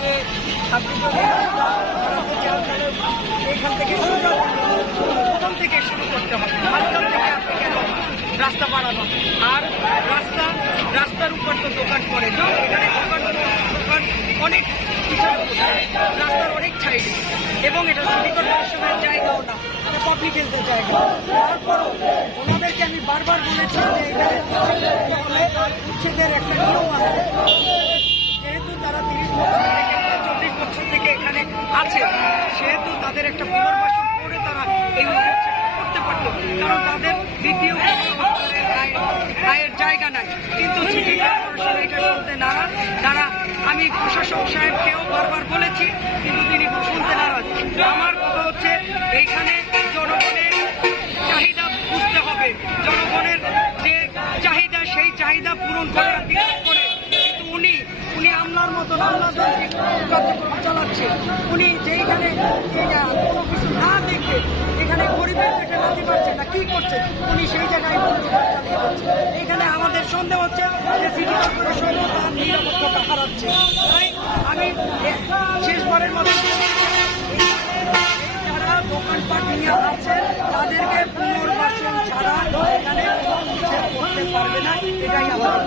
যে তাহলে এইখান থেকে প্রথম থেকে শুরু করতে হবে। মাঝখান থেকে আপনি কেন রাস্তা বানাবেন আর রাস্তা, রাস্তার উপর তো দোকান করে না? এখানে দোকান দোকান অনেক রাস্তার অনেক সাইডে এবং এটা সিটি কর্পোরেশনের জায়গাও না পাবলিক হেলথের জায়গা। তারপরও ওনাদেরকে আমি বারবার বলেছি যে এখানে উচ্ছেদের একটা নিয়ম আছে যেহেতু তারা তিরিশ বছর থেকে চল্লিশ বছর থেকে এখানে আছে সেহেতু তাদের একটা পুনর্বাসন করে তারা এই করতে পারতো, কারণ তাদের দ্বিতীয় আয়ের জায়গা নাই। কিন্তু এটা নারাজ। তারা, আমি প্রশাসক সাহেবকেও বারবার বলেছি, কিন্তু তিনি শুনতে নারাজ। আমার কথা হচ্ছে, এইখানে জনগণের চাহিদা বুঝতে হবে। জনগণের যে চাহিদা, সেই চাহিদা পূরণ করে। কিন্তু উনি উনি আমলার মতন কার্যক্রম চালাচ্ছে। উনি যেইখানে কোনো কিছু না দেখে এখানে গরিবের পেটে লাথি মারছে না কি করছে? উনি সেই জায়গায় এখানে আমাদের সন্দেহ হচ্ছে যে সিটি কর্পোরেশন তার নিরাপত্তাটা হারাচ্ছে। তাই আমি শেষবারের মতো যারা দোকানপাট নিয়ে আছে তাদেরকে পুনর্বাসন ছাড়া এখানে করতে পারবে না। এটাই আমার